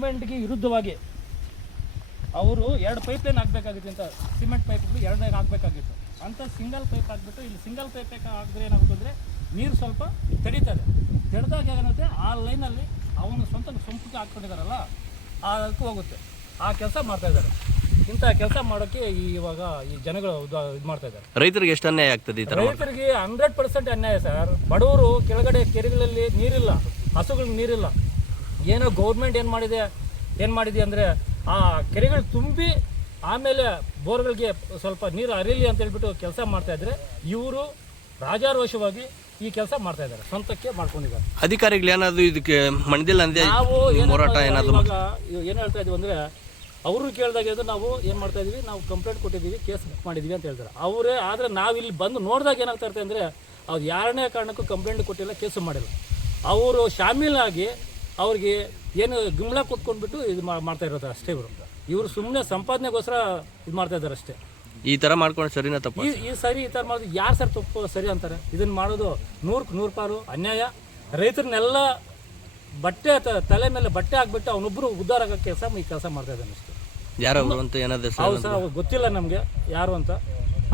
ಗೌರ್ಮೆಂಟ್ಗೆ ವಿರುದ್ಧವಾಗಿ ಅವರು 2 ಪೈಪ್ಲೈನ್ ಹಾಕಬೇಕಾಗಿತ್ತು ಅಂತ, ಸಿಮೆಂಟ್ ಪೈಪ್ಗಳು 2 ಹಾಕಬೇಕಾಗಿತ್ತು ಅಂತ ಸಿಂಗಲ್ ಪೈಪ್ ಹಾಕ್ಬಿಟ್ಟು ಇಲ್ಲಿ ಸಿಂಗಲ್ ಪೈಪ್ ಹಾಕಿದ್ರೆ ಏನಾಗುತ್ತೆ ಅಂದರೆ ನೀರು ಸ್ವಲ್ಪ ತಡೀತದೆ. ತಡೆದಾಗ ಏನಾಗುತ್ತೆ ಆ ಲೈನಲ್ಲಿ ಅವನು ಸ್ವಂತ ಸಂಪುಟ ಹಾಕ್ಕೊಂಡಿದ್ದಾರಲ್ಲ ಅದಕ್ಕೆ ಹೋಗುತ್ತೆ. ಆ ಕೆಲಸ ಮಾಡ್ತಾಯಿದ್ದಾರೆ. ಇಂಥ ಕೆಲಸ ಮಾಡೋಕ್ಕೆ ಇವಾಗ ಈ ಜನಗಳು ಇದು ಮಾಡ್ತಾಯಿದ್ದಾರೆ. ರೈತರಿಗೆ ಎಷ್ಟು ಅನ್ಯಾಯ ಆಗ್ತದೆ? ರೈತರಿಗೆ 100% ಅನ್ಯಾಯ ಸರ್. ಬಡವರು ಕೆಳಗಡೆ ಕೆರೆಗಳಲ್ಲಿ ನೀರಿಲ್ಲ, ಹಸುಗಳಿಗೆ ನೀರಿಲ್ಲ. ಏನೋ ಗೌರ್ಮೆಂಟ್ ಏನು ಮಾಡಿದೆ ಅಂದರೆ ಆ ಕೆರೆಗಳು ತುಂಬಿ ಆಮೇಲೆ ಬೋರ್ಗಳಿಗೆ ಸ್ವಲ್ಪ ನೀರು ಹರಿಲಿ ಅಂತ ಹೇಳ್ಬಿಟ್ಟು ಕೆಲಸ ಮಾಡ್ತಾಯಿದ್ರೆ ಇವರು ರಾಜಾರೋಷವಾಗಿ ಈ ಕೆಲಸ ಮಾಡ್ತಾ ಇದ್ದಾರೆ, ಸ್ವಂತಕ್ಕೆ ಮಾಡ್ಕೊಂಡಿದ್ದಾರೆ. ಅಧಿಕಾರಿಗಳು ಏನಾದರೂ ಇದಕ್ಕೆ ಮನದಿಲ್ಲ ಅಂದ್ರೆ ನಾವು ಹೋರಾಟ ಏನಾದರೂ ಏನು ಹೇಳ್ತಾ ಇದೀವಿ ಅಂದರೆ ಅವರು ಕೇಳಿದಾಗ ನಾವು ಏನು ಮಾಡ್ತಾ ಇದೀವಿ, ನಾವು ಕಂಪ್ಲೇಂಟ್ ಕೊಟ್ಟಿದ್ದೀವಿ, ಕೇಸ್ ಬುಕ್ ಮಾಡಿದ್ದೀವಿ ಅಂತ ಹೇಳ್ತಾರೆ ಅವರೇ. ಆದರೆ ನಾವು ಇಲ್ಲಿ ಬಂದು ನೋಡಿದಾಗ ಏನಾಗ್ತಾ ಇರ್ತದೆ ಅಂದರೆ ಅವ್ರು ಯಾರನೇ ಕಾರಣಕ್ಕೂ ಕಂಪ್ಲೇಂಟ್ ಕೊಟ್ಟಿಲ್ಲ, ಕೇಸು ಮಾಡಿಲ್ಲ. ಅವರು ಶಾಮೀಲಾಗಿ ಅವ್ರಿಗೆ ಏನು ಗಿಮ್ಳ ಕೂತ್ಕೊಂಡ್ಬಿಟ್ಟು ಇದು ಮಾಡ್ತಾ ಇರೋದು ಅಷ್ಟೇ. ಇವರು ಸುಮ್ಮನೆ ಸಂಪಾದನೆಗೋಸ್ಕರ ಇದು ಮಾಡ್ತಾ ಇದ್ದಾರೆ ಅಷ್ಟೇ. ಈ ಥರ ಮಾಡ್ಕೊಂಡು ಸರಿನಾ ತಪ್ಪು? ಈ ಸರಿ ಈ ಥರ ಮಾಡೋದು ಯಾರು ಸರ್ ತಪ್ಪು ಸರಿ ಅಂತಾರೆ? ಇದನ್ನು ಮಾಡೋದು 100% ಅನ್ಯಾಯ. ರೈತರನ್ನೆಲ್ಲ ಬಟ್ಟೆ ತಲೆ ಮೇಲೆ ಬಟ್ಟೆ ಹಾಕ್ಬಿಟ್ಟು ಅವನೊಬ್ಬರು ಉದ್ಧಾರ ಆಗೋ ಈ ಕೆಲಸ ಮಾಡ್ತಾ ಇದ್ದಾನೆ ಅಷ್ಟೇ. ಯಾರು ಅಂತ ಏನಾದ್ರು ಹೌದು ಸರ್, ಅವ್ರು ಗೊತ್ತಿಲ್ಲ ನಮಗೆ ಯಾರು ಅಂತ.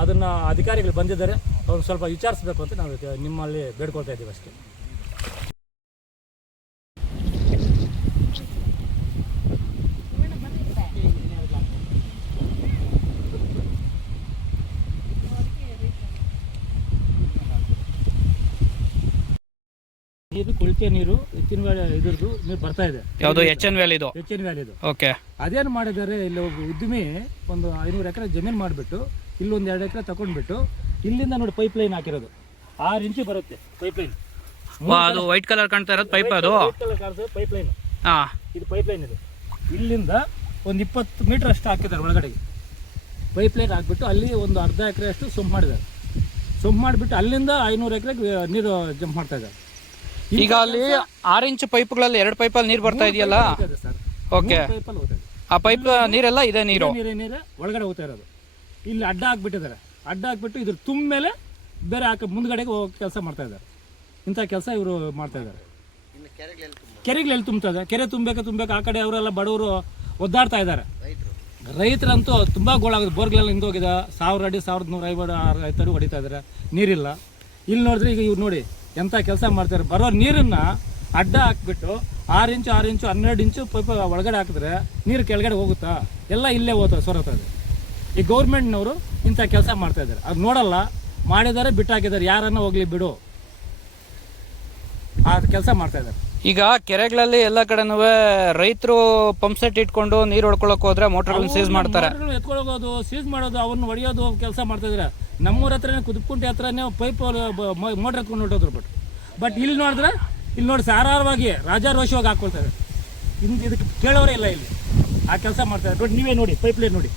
ಅದನ್ನು ಅಧಿಕಾರಿಗಳು ಬಂದಿದ್ದಾರೆ, ಅವ್ರು ಸ್ವಲ್ಪ ವಿಚಾರಿಸ್ಬೇಕು ಅಂತ ನಾವು ನಿಮ್ಮಲ್ಲಿ ಬೇಡ್ಕೊಳ್ತಾ ಇದ್ದೀವಿ ಅಷ್ಟೇ. ನೀರು ಕೊಳಚೆ ನೀರು ಎಚ್ಚಿನ ವ್ಯಾಲಿ ಇದ್ರದ್ದು ನೀರು ಬರ್ತಾ ಇದೆ. ಯಾವುದು ಎಚ್.ಎನ್. ವ್ಯಾಲಿದು? ಎಚ್.ಎನ್. ವ್ಯಾಲಿದು. ಓಕೆ. ಅದೇನು ಮಾಡಿದ್ದಾರೆ, ಇಲ್ಲಿ ಒಬ್ಬ ಉದ್ಯಮಿ ಒಂದು 500 ಎಕರೆ ಜಮೀನು ಮಾಡಿಬಿಟ್ಟು ಇಲ್ಲೊಂದು 2 ಎಕರೆ ತಗೊಂಡ್ಬಿಟ್ಟು ಇಲ್ಲಿಂದ ನೋಡಿ ಪೈಪ್ ಲೈನ್ ಹಾಕಿರೋದು. 6 ಇಂಚು ಬರುತ್ತೆ ಪೈಪ್ ಲೈನ್. ಅದು ವೈಟ್ ಕಲರ್ ಕಾಣ್ತಾ ಇರೋದು ಪೈಪ್, ಅದು ವೈಟ್ ಕಲರ್ ಕಾಣ್ತದೆ ಪೈಪ್ ಲೈನ್. ಇದು ಪೈಪ್ ಲೈನ್ ಇದು. ಇಲ್ಲಿಂದ ಒಂದು 20 ಮೀಟರ್ ಅಷ್ಟು ಹಾಕಿದ್ದಾರೆ ಒಳಗಡೆಗೆ ಪೈಪ್ ಲೈನ್ ಹಾಕ್ಬಿಟ್ಟು ಅಲ್ಲಿ ಒಂದು ಅರ್ಧ ಎಕರೆ ಅಷ್ಟು ಸೊಂಪು ಮಾಡಿದ್ದಾರೆ. ಸೊಂಪು ಮಾಡಿಬಿಟ್ಟು ಅಲ್ಲಿಂದ 500 ಎಕರೆಗೆ ನೀರು ಜಂಪ್ ಮಾಡ್ತಾ ಇದ್ದಾರೆ. ಈಗ ಅಲ್ಲಿ 6 ಇಂಚು ಪೈಪ್ಗಳಲ್ಲಿ 2 ಪೈಪಲ್ಲಿ ನೀರು ಬರ್ತಾ ಇದೆಯಲ್ಲ? ಓಕೆ. ಆ ಪೈಪ್ ನೀರೆಲ್ಲ ಇದೆ, ನೀರು ಒಳಗಡೆ ಹೋಗ್ತಾ ಇರೋದು. ಇಲ್ಲಿ ಅಡ್ಡ ಹಾಕ್ಬಿಟ್ಟಿದ್ದಾರೆ. ಅಡ್ಡ ಹಾಕ್ಬಿಟ್ಟು ಇದ್ರ ತುಂಬ ಮೇಲೆ ಬೇರೆ ಮುಂದ್ಗಡೆಗೆ ಹೋಗೋ ಕೆಲಸ ಮಾಡ್ತಾ ಇದ್ದಾರೆ. ಇಂಥ ಕೆಲಸ ಇವರು ಮಾಡ್ತಾ ಇದ್ದಾರೆ. ಕೆರೆಗಳು ಎಲ್ಲಿ ತುಂಬ್ತಾ ಇದೆ? ಕೆರೆ ತುಂಬಬೇಕು ಆ ಕಡೆ ಅವರೆಲ್ಲ ಬಡವರು ಒದ್ದಾಡ್ತಾ ಇದ್ದಾರೆ. ರೈತರಂತೂ ತುಂಬ ಗೋಳಾಗೋದು. ಬೋರ್ಗಳೆಲ್ಲ ಹಿಂದೋಗಿದೆ. 1000 ಅಡಿ 1150 ರೈತರು ಹೊಡಿತಾ ಇದ್ದಾರೆ, ನೀರಿಲ್ಲ. ಇಲ್ಲಿ ನೋಡಿದ್ರೆ ಈಗ ಇವ್ರು ನೋಡಿ ಎಂಥ ಕೆಲಸ ಮಾಡ್ತಾರೆ. ಬರೋ ನೀರನ್ನು ಅಡ್ಡ ಹಾಕ್ಬಿಟ್ಟು 6 ಇಂಚು 12 ಇಂಚು ಪೈಪ್ ಒಳಗಡೆ ಹಾಕಿದ್ರೆ ನೀರು ಕೆಳಗಡೆ ಹೋಗುತ್ತಾ? ಎಲ್ಲ ಇಲ್ಲೇ ಸೊರತಾ ಇದೆ. ಈ ಗೌರ್ಮೆಂಟ್ನವರು ಇಂಥ ಕೆಲಸ ಮಾಡ್ತಾ ಇದ್ದಾರೆ. ಅದು ನೋಡಲ್ಲ, ಮಾಡಿದ್ದಾರೆ, ಬಿಟ್ಟಾಕಿದ್ದಾರೆ. ಯಾರನ್ನ ಹೋಗ್ಲಿ ಬಿಡು, ಆ ಕೆಲಸ ಮಾಡ್ತಾ ಇದ್ದಾರೆ. ಈಗ ಕೆರೆಗಳಲ್ಲಿ ಎಲ್ಲ ಕಡೆನೂ ರೈತರು ಪಂಪ್ ಸೆಟ್ ಇಟ್ಕೊಂಡು ನೀರು ಹೊಡ್ಕೊಳಕ್ ಹೋದ್ರೆ ಮೋಟರ್ಗಳನ್ನ ಸೀಸ್ ಮಾಡ್ತಾರೆ. ಎತ್ಕೊಳ್ಳೋದು, ಸೀಸ್ ಮಾಡೋದು, ಅವನ್ನ ಹೊಡೆಯೋದು ಕೆಲಸ ಮಾಡ್ತಾ ಇದ್ದಾರೆ. ನಮ್ಮೂರ ಹತ್ರನೇ ಕುದುಪುಂಟೆ ಹತ್ರನೇ ಪೈಪ್ ಮೋಟರ್ ಎತ್ಕೊಂಡು ಹೊಟ್ಟೋದ್ರು. ಬಟ್ ಇಲ್ಲಿ ನೋಡಿದ್ರೆ ಸಾರಾರವಾಗಿ ರಾಜಾರೋಷವಾಗಿ ಹಾಕ್ಕೊಳ್ತಾರೆ. ಇದಕ್ಕೆ ಕೇಳೋರೇ ಇಲ್ಲ ಇಲ್ಲಿ. ಆ ಕೆಲಸ ಮಾಡ್ತಾರೆ. ಬಟ್ ನೀವೇ ನೋಡಿ ಪೈಪ್ ಲೈನ್ ನೋಡಿ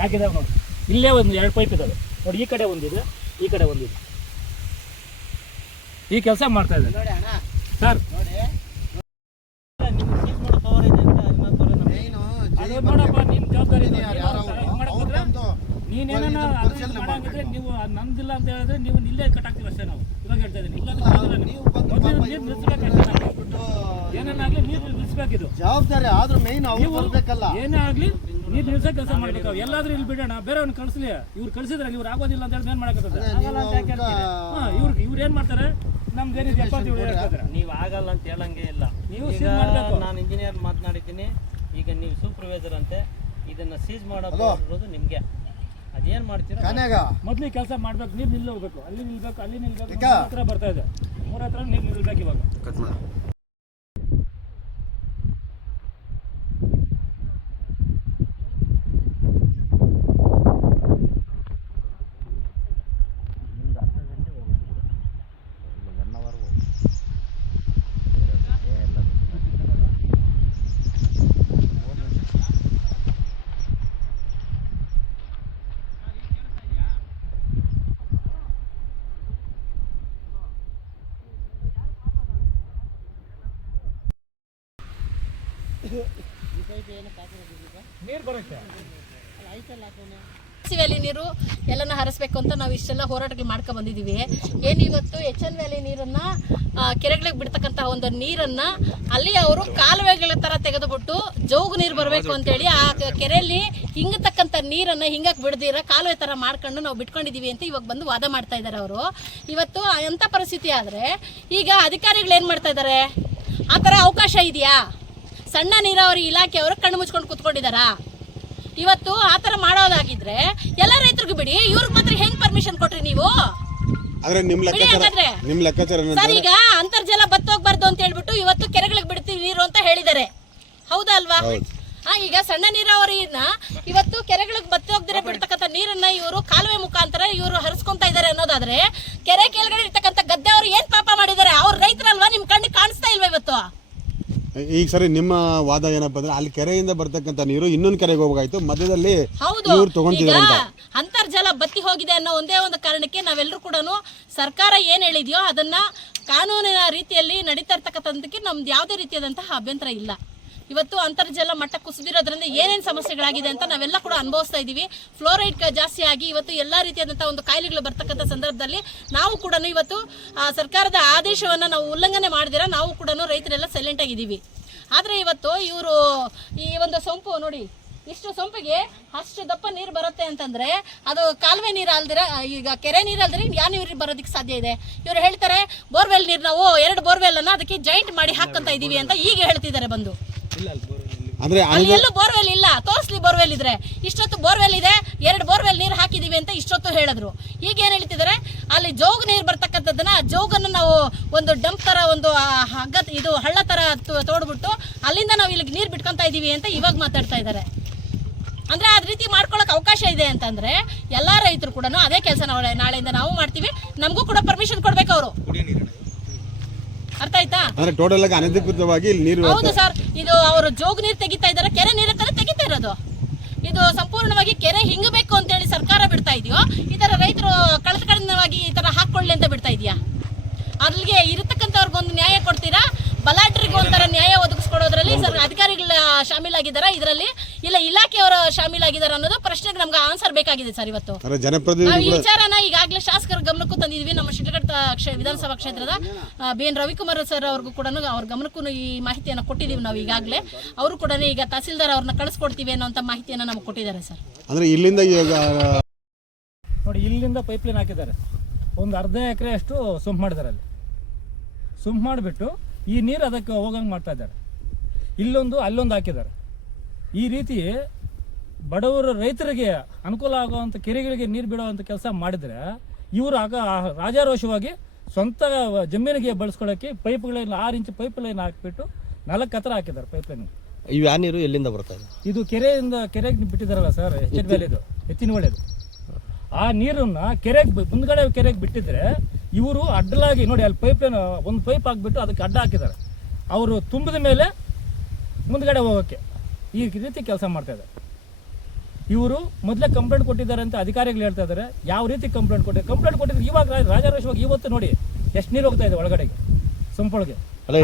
ಯಾಕಿದಾವೆ ನೋಡಿ. ಇಲ್ಲೇ ಒಂದು 2 ಪೈಪ್ ಇದ್ದಾವೆ ನೋಡಿ. ಈ ಕಡೆ ಒಂದಿದೆ, ಈ ಕಡೆ ಒಂದಿದೆ. ಈ ಕೆಲಸ ಮಾಡ್ತಾ ಇದ್ದಾರೆ ಸರ್. ನೋಡಪ್ಪ, ನಿಮ್ಮ ಜವಾಬ್ದಾರಿ. ನೀನೇನ ಮಾಡಂಗಿದ್ರೆ ನೀವು ನಮ್ದಿಲ್ಲ ಅಂತ ಹೇಳಿದ್ರೆ ನೀವು ಇಲ್ಲೇ ಕಟ್ಟಾಕ್ತೀವಿ ಅಷ್ಟೇ. ನಾವು ಇವಾಗ ಹೇಳ್ತಾ ಇದ್ದೀನಿ, ನೀರು ನಿಲ್ಲಿಸ್ಬೇಕಷ್ಟೇ. ಏನೇನಾಗ್ಲಿ ನೀರು ನಿಲ್ಲಿಸ್ಬೇಕಿದು ಜವಾಬ್ದಾರಿ. ಆದ್ರೂ ಮೇನ್ ಅವ್ರು ಬರ್ಬೇಕಲ್ಲ. ಏನೇ ಆಗ್ಲಿ ನೀರು ನಿಲ್ಸೋ ಕೆಲಸ ಮಾಡ್ಬೇಕು. ಎಲ್ಲಾದ್ರೂ ಇಲ್ಲಿ ಬಿಡೋಣ, ಬೇರೆಯವ್ರನ್ನ ಕಳಿಸ್ಲಿ. ಇವ್ರು ಕಳಿಸಿದ್ರೆ ಇವ್ರು ಆಗೋದಿಲ್ಲ ಅಂತ ಹೇಳಿ ಏನ್ ಮಾಡಕತ್ತದ? ಇವ್ರು ಏನ್ ಮಾಡ್ತಾರೆ, ನಮ್ದು ಏನಿದೆ ನೀವು ಆಗಲ್ಲ ಅಂತ ಹೇಳಂಗೆ ಇಲ್ಲ. ನೀವು ನಾನು ಇಂಜಿನಿಯರ್ ಮಾತನಾಡಿದ್ದೀನಿ. ಈಗ ನೀವು ಸೂಪರ್ವೈಸರ್ ಅಂತೆ, ಇದನ್ನ ಸೀಸ್ ಮಾಡೋದು ನಿಮ್ಗೆ. ಅದೇನ್ ಮಾಡ್ತೀರಾ? ಮೊದ್ಲು ಕೆಲಸ ಮಾಡ್ಬೇಕು. ನೀರು ನಿಲ್ಲೋಗ್ಬೇಕು, ಅಲ್ಲಿ ನಿಲ್ಬೇಕು, ಅಲ್ಲಿ ನಿಲ್ಬೇಕು. ಹತ್ರ ಬರ್ತಾ ಇದೆ, 3 ಹತ್ರ ನೀರು ನಿಲ್ಬೇಕು ಇವಾಗ. ನೀರು ಬರುತ್ತೆ. HC ವ್ಯಾಲಿ ನೀರು ಎಲ್ಲನ ಹರಿಸ್ಬೇಕು ಅಂತ ನಾವು ಇಷ್ಟೆಲ್ಲ ಹೋರಾಟಗಳು ಮಾಡ್ಕೊಂಡು ಬಂದಿದ್ದೀವಿ. ಏನು ಇವತ್ತು HN ವ್ಯಾಲಿ ನೀರನ್ನು ಕೆರೆಗಳಿಗೆ ಬಿಡ್ತಕ್ಕಂಥ ಒಂದು ನೀರನ್ನು ಅಲ್ಲಿ ಅವರು ಕಾಲುವೆಗಳ ಥರ ತೆಗೆದುಬಿಟ್ಟು ಜೋಗು ನೀರು ಬರಬೇಕು ಅಂತೇಳಿ ಆ ಕೆರೆಯಲ್ಲಿ ಹಿಂಗತಕ್ಕಂಥ ನೀರನ್ನು ಹಿಂಗಕ್ಕೆ ಬಿಡ್ದಿರ ಕಾಲುವೆ ಥರ ಮಾಡ್ಕೊಂಡು ನಾವು ಬಿಟ್ಕೊಂಡಿದ್ದೀವಿ ಅಂತ ಇವಾಗ ಬಂದು ವಾದ ಮಾಡ್ತಾ ಇದ್ದಾರೆ ಅವರು. ಇವತ್ತು ಅಂಥ ಪರಿಸ್ಥಿತಿ ಆದರೆ ಈಗ ಅಧಿಕಾರಿಗಳು ಏನು ಮಾಡ್ತಾ ಇದ್ದಾರೆ? ಆ ಥರ ಅವಕಾಶ ಇದೆಯಾ? ಸಣ್ಣ ನೀರಾವರಿ ಇಲಾಖೆಯವರು ಕಣ್ಣು ಮುಚ್ಕೊಂಡು ಕೂತ್ಕೊಂಡಿದ್ದಾರಾ? ಇವತ್ತು ಆ ಥರ ಮಾಡೋದಾಗಿದ್ರೆ ಎಲ್ಲ ರೈತರಿಗೂ ಬಿಡಿ, ಇವ್ರಿಗೆ ಮಾತ್ರ ಹೆಂಗ್ ಪರ್ಮಿಷನ್ ಕೊಟ್ರಿ ನೀವು? ಆದ್ರೆ ನಿಮ್ ಲೆಕ್ಕಾಚಾರ ಸರ್, ಈಗ ಅಂತರ್ಜಲ ಬತ್ತೋಗ್ಬಾರ್ದು ಅಂತ ಹೇಳ್ಬಿಟ್ಟು ಇವತ್ತು ಕೆರೆಗಳಿಗೆ ಬಿಡ್ತೀವಿ ನೀರು ಅಂತ ಹೇಳಿದ್ದಾರೆ, ಹೌದಾ ಅಲ್ವಾ? ಈಗ ಸಣ್ಣ ನೀರಾವರಿಯನ್ನ ಇವತ್ತು ಕೆರೆಗಳಿಗೆ ಬತ್ತೋಗ್ದಿರ ಬಿಡ್ತಕ್ಕಂಥ ನೀರನ್ನ ಇವರು ಕಾಲುವೆ ಮುಖಾಂತರ ಇವರು ಹರಿಸ್ಕೊಂತ ಇದ್ದಾರೆ ಅನ್ನೋದಾದ್ರೆ, ಕೆರೆ ಕೆಳಗಡೆ ಇರ್ತಕ್ಕಂಥ ಗದ್ದೆ ಅವರು ಏನ್ ಪಾಪ ಮಾಡಿದ್ದಾರೆ? ಅವ್ರ ರೈತರಲ್ವಾ? ನಿಮ್ ಕಣ್ಣು ಕಾಣಿಸ್ತಾ ಇಲ್ವಾ ಇವತ್ತು? ಈಗ ಸರಿ, ನಿಮ್ಮ ವಾದ ಏನಪ್ಪ ಅಂದ್ರೆ ಅಲ್ಲಿ ಕೆರೆಯಿಂದ ಬರ್ತಕ್ಕಂಥ ನೀರು ಇನ್ನೊಂದು ಕೆರೆಗೆ ಹೋಗಾಯ್ತು, ಮಧ್ಯದಲ್ಲಿ ಇವ್ರು ತಗೊಂತಿದಾರೆ. ಅಂತರ್ಜಲ ಬತ್ತಿ ಹೋಗಿದೆ ಅನ್ನೋ ಒಂದೇ ಒಂದು ಕಾರಣಕ್ಕೆ ನಾವೆಲ್ಲರೂ ಕೂಡ ಸರ್ಕಾರ ಏನ್ ಹೇಳಿದ್ಯೋ ಅದನ್ನ ಕಾನೂನಿನ ರೀತಿಯಲ್ಲಿ ನಡೀತಾ ಇರ್ತಕ್ಕಂಥದಕ್ಕೆ ನಮ್ದು ಯಾವುದೇ ರೀತಿಯಾದಂತಹ ಅಭ್ಯಂತರ ಇಲ್ಲ. ಇವತ್ತು ಅಂತರ್ಜಲ ಮಟ್ಟ ಕುಸಿದಿರೋದ್ರಿಂದ ಏನೇನು ಸಮಸ್ಯೆಗಳಾಗಿದೆ ಅಂತ ನಾವೆಲ್ಲ ಕೂಡ ಅನುಭವಿಸ್ತಾ ಇದ್ದೀವಿ. ಫ್ಲೋರೈಡ್ ಜಾಸ್ತಿ ಆಗಿ ಇವತ್ತು ಎಲ್ಲ ರೀತಿಯಾದಂಥ ಒಂದು ಕಾಯಿಲೆಗಳು ಬರ್ತಕ್ಕಂಥ ಸಂದರ್ಭದಲ್ಲಿ ನಾವು ಕೂಡ ಇವತ್ತು ಸರ್ಕಾರದ ಆದೇಶವನ್ನು ನಾವು ಉಲ್ಲಂಘನೆ ಮಾಡಿದಿರ ನಾವು ಕೂಡ ರೈತರೆಲ್ಲ ಸೈಲೆಂಟ್ ಆಗಿದ್ದೀವಿ. ಆದರೆ ಇವತ್ತು ಇವರು ಈ ಒಂದು ಸೊಂಪು ನೋಡಿ, ಇಷ್ಟು ಸೊಂಪಿಗೆ ಅಷ್ಟು ದಪ್ಪ ನೀರು ಬರುತ್ತೆ ಅಂತಂದ್ರೆ ಅದು ಕಾಲುವೆ ನೀರು ಅಲ್ದಿರ, ಈಗ ಕೆರೆ ನೀರು ಅಲ್ದಿರ ಯಾವ ನೀರು ಬರೋದಕ್ಕೆ ಸಾಧ್ಯ ಇದೆ? ಇವರು ಹೇಳ್ತಾರೆ ಬೋರ್ವೆಲ್ ನೀರು ನಾವು 2 ಬೋರ್ವೆಲ್ ಅನ್ನ ಅದಕ್ಕೆ ಜಾಯಿಂಟ್ ಮಾಡಿ ಹಾಕಂತ ಇದೀವಿ ಅಂತ ಈಗ ಹೇಳ್ತಿದ್ದಾರೆ ಬಂದು. ಅಂದ್ರೆ ಅಲ್ಲಿ ಎಲ್ಲೂ ಬೋರ್ವೆಲ್ ಇಲ್ಲ, ತೋರಿಸ್ಲಿ ಬೋರ್ವೆಲ್ ಇದ್ರೆ. ಇಷ್ಟೊತ್ತು ಬೋರ್ವೆಲ್ ಇದೆ, 2 ಬೋರ್ವೆಲ್ ನೀರು ಹಾಕಿದೀವಿ ಅಂತ ಇಷ್ಟೊತ್ತು ಹೇಳಿದ್ರು. ಈಗ ಏನ್ ಹೇಳ್ತಿದ್ದಾರೆ? ಅಲ್ಲಿ ಜೋಗ್ ನೀರು ಬರ್ತಕ್ಕಂಥದ್ದನ್ನ ಜೋಗನ್ನು ನಾವು ಒಂದು ಡಂಪ್ ತರ ಒಂದು ಹಗ್ಗ ಇದು ಹಳ್ಳ ತರ ತೋಡ್ಬಿಟ್ಟು ಅಲ್ಲಿಂದ ನಾವು ಇಲ್ಲಿಗೆ ನೀರು ಬಿಟ್ಕೊಂತ ಇದೀವಿ ಅಂತ ಇವಾಗ ಮಾತಾಡ್ತಾ ಇದ್ದಾರೆ. ಅಂದ್ರೆ ಅದ್ ರೀತಿ ಮಾಡ್ಕೊಳಕ್ ಅವಕಾಶ ಇದೆ ಅಂತಂದ್ರೆ ಎಲ್ಲಾ ರೈತರು ಕೂಡ ಅದೇ ಕೆಲಸ ನಾಳೆಯಿಂದ ನಾವು ಮಾಡ್ತೀವಿ. ನಮಗೂ ಕೂಡ ಪರ್ಮಿಷನ್ ಕೊಡ್ಬೇಕು ಅವರು. ಅರ್ಥ ಆಯ್ತಾ? ಅಂದ್ರೆ ಟೋಟಲ್ ಆಗಿ ಅನಧಿಕೃತವಾಗಿ ನೀರು. ಹೌದು ಸರ್, ಇದು ಅವರು ಜೋಗ್ ನೀರು ತೆಗಿತಾ ಇದ್ದಾರೆ, ಕೆರೆ ನೀರ ತರ ತೆಗಿತಾ ಇರೋದು. ಇದು ಸಂಪೂರ್ಣವಾಗಿ ಕೆರೆ ಹಿಂಗಬೇಕು ಅಂತ ಹೇಳಿ ಸರ್ಕಾರ ಬಿಡ್ತಾ ಇದೆಯೋ, ಈ ತರ ರೈತರು ಕಳತಕಡವಾಗಿ ಈ ತರ ಹಾಕೊಳ್ಳಿ ಅಂತ ಬಿಡ್ತಾ ಇದೆಯಾ? ಅಲ್ಲಿಗೆ ಇರತಕ್ಕಂಥವ್ರಿಗೊಂದು ನ್ಯಾಯ ಕೊಡ್ತೀರಾ? ಬಲಾಢ್ಯರಿಗೆ ಒಂಥರ ನ್ಯಾಯ ಒದಗಿಸ್ಕೊಡೋದ್ರಲ್ಲಿ ಅಧಿಕಾರಿಗಳ ಶಾಮೀಲಾಗಿದ್ದಾರ ಇದರಲ್ಲಿ, ಇಲ್ಲ ಇಲಾಖೆಯವರ ಶಾಮೀಲಾಗಿದ್ದಾರೆ ಅನ್ನೋದು ಪ್ರಶ್ನೆಗೆ ನಮ್ಗೆ ಆನ್ಸರ್ ಬೇಕಾಗಿದೆ ಸರ್. ಇವತ್ತು ನಾವು ಈ ವಿಚಾರನ ಈಗಾಗಲೇ ಶಾಸಕರ ಗಮನಕ್ಕೂ ತಂದಿದ್ವಿ. ನಮ್ಮ ಶಿಡ್ಲಘಟ್ಟ ವಿಧಾನಸಭಾ ಕ್ಷೇತ್ರದ BN ರವಿಕುಮಾರ್ ಸರ್ ಅವ್ರಿಗೂ ಕೂಡ ಅವ್ರ ಗಮನಕ್ಕೂ ಈ ಮಾಹಿತಿಯನ್ನು ಕೊಟ್ಟಿದ್ದೀವಿ ನಾವು ಈಗಾಗಲೇ. ಅವರು ಕೂಡ ಈಗ ತಹಸೀಲ್ದಾರ್ ಅವ್ರನ್ನ ಕಳಿಸ್ಕೊಡ್ತೀವಿ ಅನ್ನೋಂಥ ಮಾಹಿತಿಯನ್ನು ನಮ್ಗೆ ಕೊಟ್ಟಿದ್ದಾರೆ ಸರ್. ಅಂದ್ರೆ ಇಲ್ಲಿಂದ ನೋಡಿ, ಇಲ್ಲಿಂದ ಪೈಪ್ಲೈನ್ ಹಾಕಿದ್ದಾರೆ, ಒಂದು ಅರ್ಧ ಎಕರೆ ಅಷ್ಟು ಸುಂಪ್ ಮಾಡಿದ್ದಾರೆ. ಅಲ್ಲಿ ಸುಂಪ್ ಮಾಡಿಬಿಟ್ಟು ಈ ನೀರು ಅದಕ್ಕೆ ಹೋಗಂಗೆ ಮಾಡ್ತಾ ಇದ್ದಾರೆ. ಇಲ್ಲೊಂದು ಅಲ್ಲೊಂದು ಹಾಕಿದ್ದಾರೆ. ಈ ರೀತಿ ಬಡವರ ರೈತರಿಗೆ ಅನುಕೂಲ ಆಗುವಂಥ ಕೆರೆಗಳಿಗೆ ನೀರು ಬಿಡುವಂಥ ಕೆಲಸ ಮಾಡಿದರೆ ಇವರು ಆಗ ರಾಜಾರೋಷವಾಗಿ ಸ್ವಂತ ಜಮೀನಿಗೆ ಬಳಸ್ಕೊಳ್ಳೋಕ್ಕೆ ಪೈಪ್ಗಳನ್ನ 6 ಇಂಚ್ ಪೈಪ್ ಲೈನ್ ಹಾಕಿಬಿಟ್ಟು 4 ಎತ್ತರ ಹಾಕಿದ್ದಾರೆ ಪೈಪ್ಲೈನ್. ಇವು ಯಾವ ನೀರು ಎಲ್ಲಿಂದ ಬರ್ತಾ ಇದೆ? ಇದು ಕೆರೆಗೆ ಬಿಟ್ಟಿದ್ದಾರಲ್ಲ ಸರ್, HN ವ್ಯಾಲಿದು, ಎತ್ತಿನ ಹೊಳೆದು. ಆ ನೀರನ್ನ ಮುಂದ್ಗಡೆ ಕೆರೆಗೆ ಬಿಟ್ಟಿದ್ರೆ ಇವರು ಅಡ್ಡಲಾಗಿ ನೋಡಿ, ಅಲ್ಲಿ ಪೈಪ್ಲೈನ್ ಒಂದು ಪೈಪ್ ಹಾಕ್ಬಿಟ್ಟು ಅದಕ್ಕೆ ಅಡ್ಡ ಹಾಕಿದ್ದಾರೆ. ಅವರು ತುಂಬಿದ ಮೇಲೆ ಮುಂದ್ಗಡೆ ಹೋಗೋಕ್ಕೆ ಈ ರೀತಿ ಕೆಲಸ ಮಾಡ್ತಾ ಇದ್ದಾರೆ. ಇವರು ಮೊದಲೇ ಕಂಪ್ಲೇಂಟ್ ಕೊಟ್ಟಿದ್ದಾರೆ ಅಂತ ಅಧಿಕಾರಿಗಳು ಹೇಳ್ತಾ ಇದ್ದಾರೆ. ಯಾವ ರೀತಿ ಕಂಪ್ಲೇಂಟ್ ಕೊಟ್ಟಿದ್ದಾರೆ ಇವಾಗ ರಾಜಾರೋಷವಾಗಿ ಇವತ್ತು ನೋಡಿ ಎಷ್ಟು ನೀರು ಹೋಗ್ತಾ ಇದೆ ಒಳಗಡೆಗೆ, ಸಂಪೊಳಗೆ.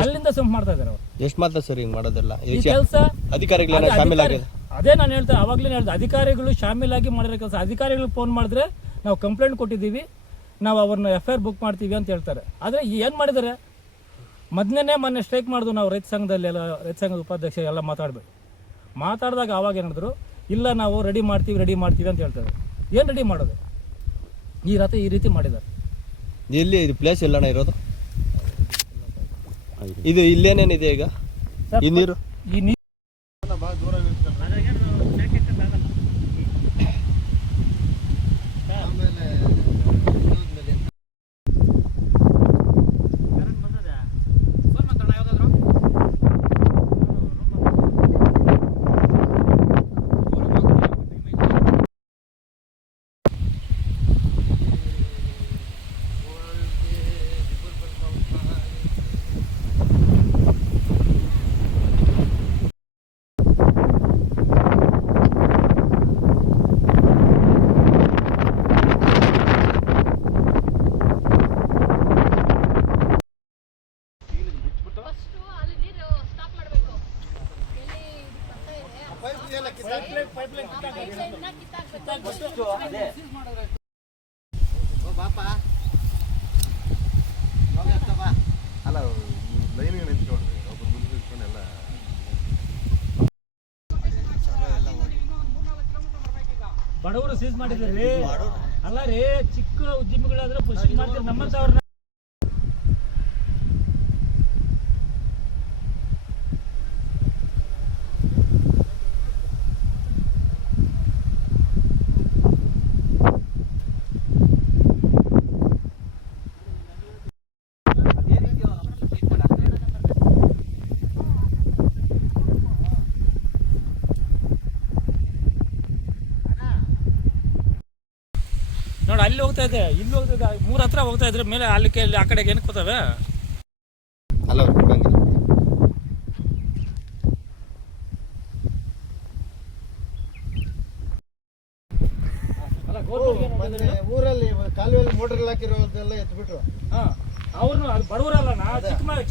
ಅಲ್ಲಿಂದ ಸಂಪ್ ಮಾಡ್ತಾ ಇದ್ದಾರೆ ಅವರು. ಎಷ್ಟು ಮಾತ್ರ ಸರ್ ಹಿಂಗೆ ಮಾಡೋದಿಲ್ಲ ಈ ಕೆಲಸ ಅಧಿಕಾರಿಗಳು ಶಾಮೀಲಾಗಿದೆ. ಅದೇ ನಾನು ಅವಾಗಲೇ ಹೇಳ್ದೆ, ಅಧಿಕಾರಿಗಳು ಶಾಮೀಲಾಗಿ ಮಾಡಿರೋ ಕೆಲಸ. ಅಧಿಕಾರಿಗಳು ಫೋನ್ ಮಾಡಿದ್ರೆ ನಾವು ಕಂಪ್ಲೇಂಟ್ ಕೊಟ್ಟಿದ್ದೀವಿ, ನಾವು ಅವ್ರನ್ನ FIR ಬುಕ್ ಮಾಡ್ತೀವಿ ಅಂತ ಹೇಳ್ತಾರೆ. ಆದರೆ ಏನು ಮಾಡಿದ್ದಾರೆ? ಮೊನ್ನೆ ಸ್ಟ್ರೈಕ್ ಮಾಡಿದ್ವು ನಾವು ರೈತ ಸಂಘದಲ್ಲಿ ಎಲ್ಲ, ರೈತ ಸಂಘದ ಉಪಾಧ್ಯಕ್ಷ ಎಲ್ಲ ಮಾತಾಡಿದಾಗ ಅವಾಗ ಏನಿದ್ರು, ಇಲ್ಲ ನಾವು ರೆಡಿ ಮಾಡ್ತೀವಿ ಅಂತ ಹೇಳ್ತಾರೆ. ಏನು ರೆಡಿ ಮಾಡೋದು? ಈ ರೀತಿ ಮಾಡಿದ್ದಾರೆ. ಎಲ್ಲಿ ಇದು ಪ್ಲೇಸ್ ಎಲ್ಲಣ್ಣ ಇರೋದು? ಇದು ಇಲ್ಲೇನೇನಿದೆ ಈಗ ಈ ನೀರು? ಬಾಪ ಅಲ್ಲ ಲೈನ್ ನಿಂತ್ಕೊಂಡ್ರಿ ಒಬ್ಬರು ಮುಂದೆ ನಿಂತ್ಕೊಂಡು ಎಲ್ಲ ಬಡವರು ಸೀಸ್ ಮಾಡಿದ್ರಿ ಅಲ್ಲ ರೀ, ಚಿಕ್ಕ ಉದ್ಯಮಿಗಳಾದ್ರೆ ಸೀಸ್ ಮಾಡ್ತೀರಿ ನಮ್ಮಂತವ್ರನ್ನ. ನೋಡಿ ಅಲ್ಲಿ ಹೋಗ್ತಾ ಇದೆ, ಇಲ್ಲಿ ಹೋಗ್ತಾ ಇದೆ, 3 ಹತ್ರ ಹೋಗ್ತಾ ಇದ್ರೆ ಮೇಲೆ ಅಲ್ಲಿ ಆ ಕಡೆಗೆ ಏನಕ್ಕೆ ಹೋಗ್ತವೆ? ಅಲ್ಲ ಅವ್ರು ಕೊಡಂಗಿಲ್ಲ. ಅಲ್ಲ ಗೌರ್ಮೆಂಟ್ ಊರಲ್ಲಿ ಕಾಲುವೆಯಲ್ಲಿ ಮೋಟರ್ ಹಾಕಿರೋದೆಲ್ಲ ಎತ್ಬಿಟ್ರು. ಅವ್ರನ್ನ ಅದು ಬಡವರಲ್ಲ,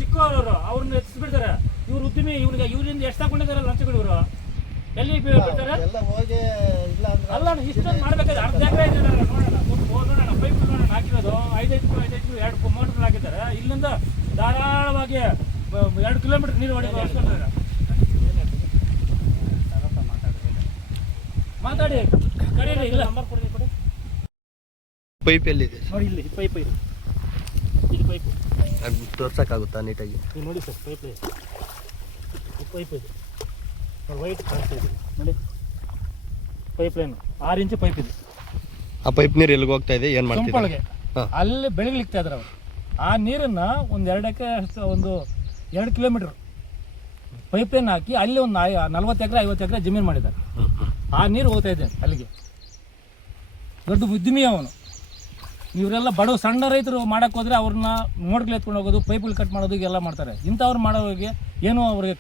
ಚಿಕ್ಕವರು ಅವ್ರನ್ನ ಎತ್ತಿಸ್ಬಿಡ್ತಾರೆ. ಇವ್ರು ಉದ್ಯಮಿ, ಇವರಿಂದ ಎಷ್ಟು ತಗೊಂಡಿದಾರಲ್ಲ ಲಂಚಗಳು ಇವರು ಎಲ್ಲಿ ಬಿಡ್ತಾರೆ? ಎಲ್ಲ ಹೋಗಿ ಇಲ್ಲ ಅಂದ್ರೆ ಅಲ್ಲ ಇಷ್ಟೊಂದು ಮಾಡ್ಬೇಕಾದ್ರೆ ಅರ್ಧ ಎಕರೆ ಇದೆ ನೋಡೋಣ, ಪೈಪ್ ನೋಡೋಣ ಹಾಕಿರೋದು 5 2 ಮೋಟರ್ ಹಾಕಿದ್ದಾರೆ. ಇಲ್ಲಿಂದ ಧಾರಾಳವಾಗಿ 2 ಕಿಲೋಮೀಟರ್ ನೀರು ಹೊಡಿತಾರೆ. ಮಾತಾಡಿ ಕರೀರಿ, ಇಲ್ಲ ನಂಬರ್ ಕೊಡಿ. ಪೈಪ್ ಎಲ್ಲಿದೆ ನೋಡಿ ಇಲ್ಲಿ ಪೈಪ್ ಇದೆ, ಇದು ಪೈಪ್ ಅದು ತೋರ್ಸಕ್ಕಾಗುತ್ತಾ ನೀಟಾಗಿ? ನೀವು ನೋಡಿ ಸರ್, ಪೈಪ್ ಇದೆ, ಪೈಪ್ ಇದೆ ನೋಡಿ, ವೈಟ್ ಕಾಣಿಸ್ತಾ ಇದೆ ನೋಡಿ, ಪೈಪ್ ಲೈನ್ 6 ಇಂಚು ಪೈಪ್ ಇದೆ. ಆ ಪೈಪ್ ನೀರು ಎಲ್ಲಿಗೆ ಹೋಗ್ತಾ ಇದೆ, ಏನು ಮಾಡ್ತಿದ್ದಾರೆ? ಸಂಪೊಳಗೆ ಅಲ್ಲಿ ಬೆಳಗ್ಲಿಕ್ತಾ ಇದ್ದಾರೆ ಅವರು. ಆ ನೀರನ್ನ ಒಂದು 2 ಎಕರೆ, ಒಂದು 2 ಕಿಲೋಮೀಟರ್ ಪೈಪ್ ಲೈನ್ ಹಾಕಿ ಅಲ್ಲಿ ಒಂದು 40 ಎಕರೆ 50 ಎಕರೆ ಜಮೀನು ಮಾಡಿದ್ದಾರೆ. ಆ ನೀರು ಹೋಗ್ತಾ ಇದೆ ಅಲ್ಲಿಗೆ. ದೊಡ್ಡ ಉದ್ಯಮಿ ಅವನು. ಇವರೆಲ್ಲ ಬಡವ ಸಣ್ಣ ರೈತರು ಮಾಡಕ್ಕೆ ಹೋದ್ರೆ ಅವ್ರನ್ನ ಮೋಟ್ಗಳು ಎತ್ಕೊಂಡು ಹೋಗೋದು, ಪೈಪ್ಗಳು ಕಟ್ ಮಾಡೋದು ಎಲ್ಲ ಮಾಡ್ತಾರೆ. ಇಂಥವ್ರು ಮಾಡೋರಿಗೆ ಏನೂ ಅವ್ರಿಗೆ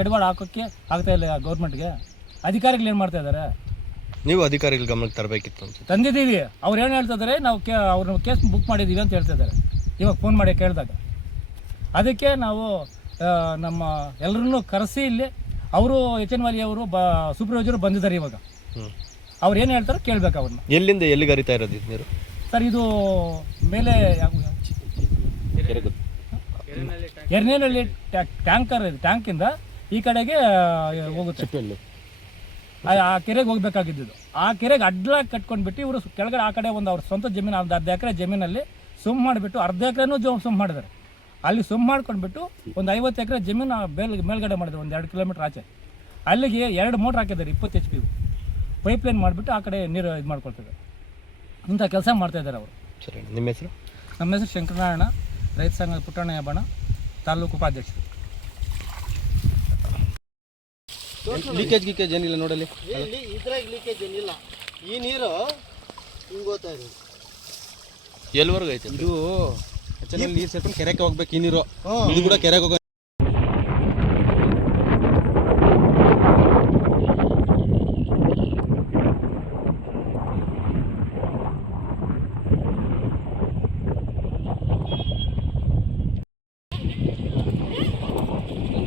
ಕಡಿವಾಡ ಹಾಕೋಕ್ಕೆ ಆಗ್ತಾ ಇಲ್ಲ ಗೌರ್ಮೆಂಟ್ಗೆ. ಅಧಿಕಾರಿಗಳು ಏನು ಮಾಡ್ತಾ ಇದ್ದಾರೆ? ನೀವು ಅಧಿಕಾರಿಗಳ ಗಮನಕ್ಕೆ ತರಬೇಕಿತ್ತು ಅಂತ ತಂದಿದ್ದೀವಿ. ಅವ್ರು ಏನು ಹೇಳ್ತಾ ಇದ್ದಾರೆ, ನಾವು ಅವ್ರನ್ನ ಕೇಸ್ ಬುಕ್ ಮಾಡಿದ್ದೀವಿ ಅಂತ ಹೇಳ್ತಾ ಇದ್ದಾರೆ ಇವಾಗ ಫೋನ್ ಮಾಡಿ ಕೇಳಿದಾಗ. ಅದಕ್ಕೆ ನಾವು ನಮ್ಮ ಎಲ್ಲರನ್ನೂ ಕರೆಸಿ ಇಲ್ಲಿ ಅವರು HN ವಾಲಿ ಅವರು ಸೂಪರ್ವೈಸರು ಬಂದಿದ್ದಾರೆ ಇವಾಗ. ಅವ್ರು ಏನು ಹೇಳ್ತಾರೋ ಕೇಳ್ಬೇಕು ಅವ್ರನ್ನ. ಎಲ್ಲಿಂದ ಎಲ್ಲಿಗೆ ಹರಿತಾ ಇರೋದು ಇದು ನೀರು? ಸರ್ ಇದು ಮೇಲೆ ಎರ್ನೇನಹಳ್ಳಿ ಟ್ಯಾಂಕರ್ ಇದೆ, ಟ್ಯಾಂಕಿಂದ ಈ ಕಡೆಗೆ ಹೋಗುತ್ತೆ. ಆ ಕೆರೆಗೆ ಹೋಗ್ಬೇಕಾಗಿದ್ದು. ಆ ಕೆರೆಗೆ ಅಡ್ಲ ಕಟ್ಕೊಂಡ್ಬಿಟ್ಟು ಇವರು ಕೆಳಗಡೆ ಆ ಕಡೆ ಒಂದು ಅವ್ರ ಸ್ವಂತ ಜಮೀನು, ಒಂದು 10 ಎಕರೆ ಜಮೀನಲ್ಲಿ ಸುಮ್ ಮಾಡಿಬಿಟ್ಟು, ಅರ್ಧ ಎಕರೆನೂ ಸುಮ್ ಮಾಡಿದ್ದಾರೆ. ಅಲ್ಲಿ ಸುಮ್ ಮಾಡ್ಕೊಂಡ್ಬಿಟ್ಟು ಒಂದು 50 ಎಕರೆ ಜಮೀನು ಮೇಲ್ಗಡೆ ಮಾಡಿದ್ರು, ಒಂದು 2 ಕಿಲೋಮೀಟರ್ ಆಚೆ. ಅಲ್ಲಿಗೆ 2 ಮೋಟ್ರ್ ಹಾಕಿದ್ದಾರೆ 20 HP ಪೈಪ್ ಲೈನ್ ಮಾಡಿಬಿಟ್ಟು ಆ ಕಡೆ ನೀರು ಇದು ಮಾಡ್ಕೊಳ್ತಿದ್ದಾರೆ. ಇಂಥ ಕೆಲಸ ಮಾಡ್ತಾಯಿದ್ದಾರೆ ಅವರು. ಸರಿ, ನಿಮ್ಮ ಹೆಸರು? ನಮ್ಮ ಹೆಸರು ಶಂಕರನಾರಾಯಣ, ರೈತ ಸಂಘದ ಪುಟ್ಟಣ್ಣ ಬಣ, ತಾಲೂಕು ಉಪಾಧ್ಯಕ್ಷರು. ಲೀಕೇಜ್ ಏನಿಲ್ಲ ನೋಡಲಿ. ಇದ್ರಾಗ ಲೀಕೇಜ್ ಏನಿಲ್ಲ. ಈ ನೀರು ಹಿಂಗೆ ಹೋಗ್ತಾ ಇದೆ. ಎಲ್ಲಿವರೆಗೂ ಐತೆ ಇದು ನೀರು ಸೇರ್ಕೊಂಡು ಕೆರೆಗೆ ಹೋಗ್ಬೇಕು. ಈ ನೀರು ಇದು ಕೂಡ ಕೆರೆಗೆ ಹೋಗ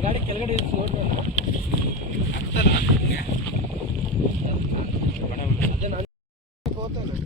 ಗಾಡಿ ಕೆಳಗಡೆ ಹೋಗ್ತಾ ಇದೆ.